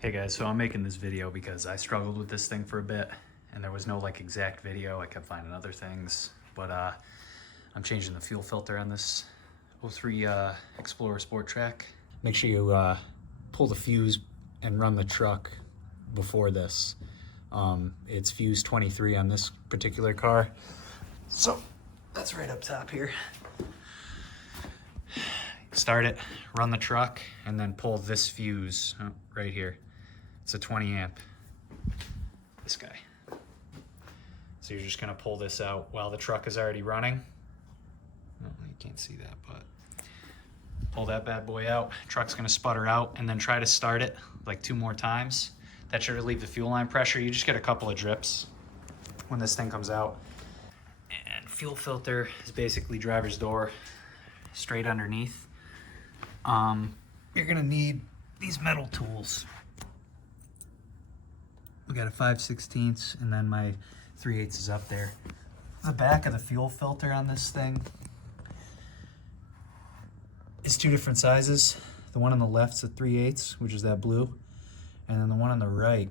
Hey guys, so I'm making this video because I struggled with this thing for a bit and there was no like exact video. I kept finding other things, but I'm changing the fuel filter on this 03 Explorer Sport Trac. Make sure you pull the fuse and run the truck before this. It's fuse 23 on this particular car. So that's right up top here. Start it, run the truck, and then pull this fuse right here. It's a 20 amp, this guy. So you're just gonna pull this out while the truck is already running. Oh, you can't see that, but pull that bad boy out. Truck's gonna sputter out, and then try to start it like 2 more times. That should relieve the fuel line pressure. You just get a couple of drips when this thing comes out. And fuel filter is basically driver's door straight underneath. You're gonna need these metal tools. We got a 5/16 and then my 3/8 is up there. The back of the fuel filter on this thing is 2 different sizes. The one on the left's a 3/8, which is that blue, and then the one on the right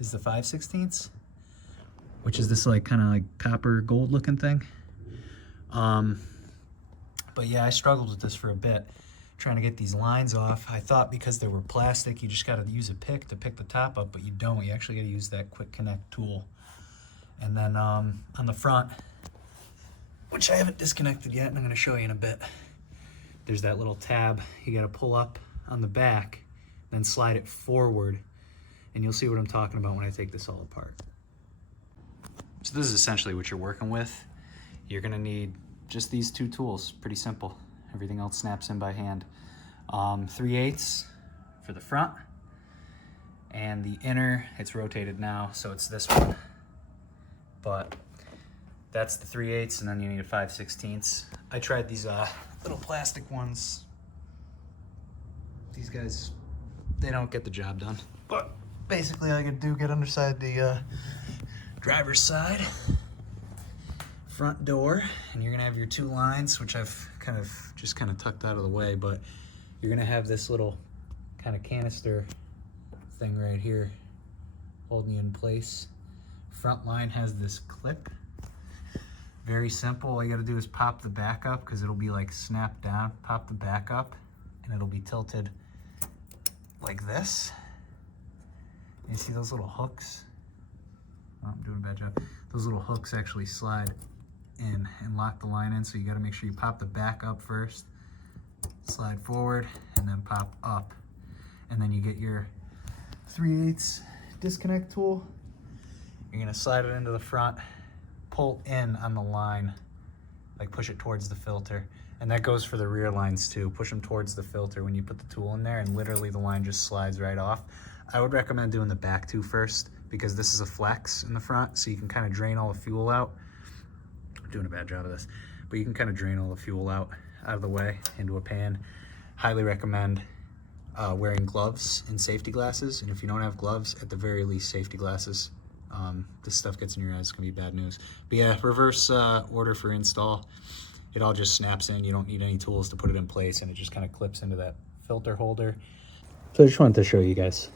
is the 5/16, which is this like kind of like copper gold looking thing. But yeah, I struggled with this for a bit, trying to get these lines off. I thought because they were plastic, you just got to use a pick to pick the top up, but you don't. You actually got to use that quick connect tool. And then on the front, which I haven't disconnected yet, and I'm going to show you in a bit, there's that little tab you got to pull up on the back, then slide it forward, and you'll see what I'm talking about when I take this all apart. So this is essentially what you're working with. You're going to need just these 2 tools, pretty simple. Everything else snaps in by hand. 3/8 for the front, and the inner, it's rotated now, so it's this one. But that's the 3/8, and then you need a 5/16. I tried these little plastic ones. These guys, they don't get the job done. But basically, all I gotta do, get underside the driver's side, front door, and you're gonna have your 2 lines, which I've kind of tucked out of the way, but you're gonna have this little kind of canister thing right here holding you in place. Front line has this clip. Very simple. All you gotta do is pop the back up, because it'll be like snapped down. Pop the back up and it'll be tilted like this. You see those little hooks? Oh, I'm doing a bad job. Those little hooks actually slide in and lock the line in, so you got to make sure you pop the back up first, slide forward, and then pop up, and then you get your 3/8 disconnect tool. You're going to slide it into the front, pull in on the line, like push it towards the filter, and that goes for the rear lines too. Push them towards the filter when you put the tool in there, and literally the line just slides right off. I would recommend doing the back 2 first, because this is a flex in the front, so you can kind of drain all the fuel out. Doing a bad job of this, but you can kind of drain all the fuel out of the way into a pan. Highly recommend wearing gloves and safety glasses, and if you don't have gloves, at the very least safety glasses. This stuff gets in your eyes, it's gonna be bad news. But yeah, reverse order for install. It all just snaps in. You don't need any tools to put it in place, and it just kind of clips into that filter holder. So I just wanted to show you guys.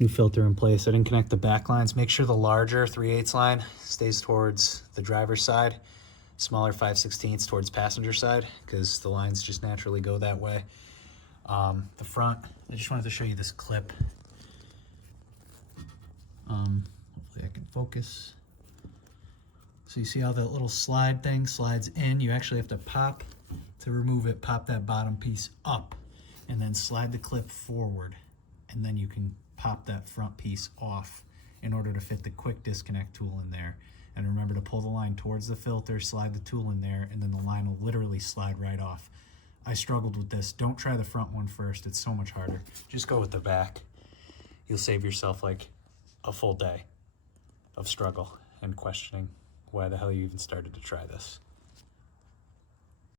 New filter in place. I didn't connect the back lines. Make sure the larger 3/8 line stays towards the driver's side, smaller 5/16 towards passenger side, because the lines just naturally go that way. The front, I just wanted to show you this clip. Hopefully I can focus. So you see how that little slide thing slides in? You actually have to pop to remove it, pop that bottom piece up, and then slide the clip forward, and then you can pop that front piece off in order to fit the quick disconnect tool in there. And remember to pull the line towards the filter, slide the tool in there, and then the line will literally slide right off. I struggled with this. Don't try the front one first. It's so much harder. Just go with the back. You'll save yourself like a full day of struggle and questioning why the hell you even started to try this.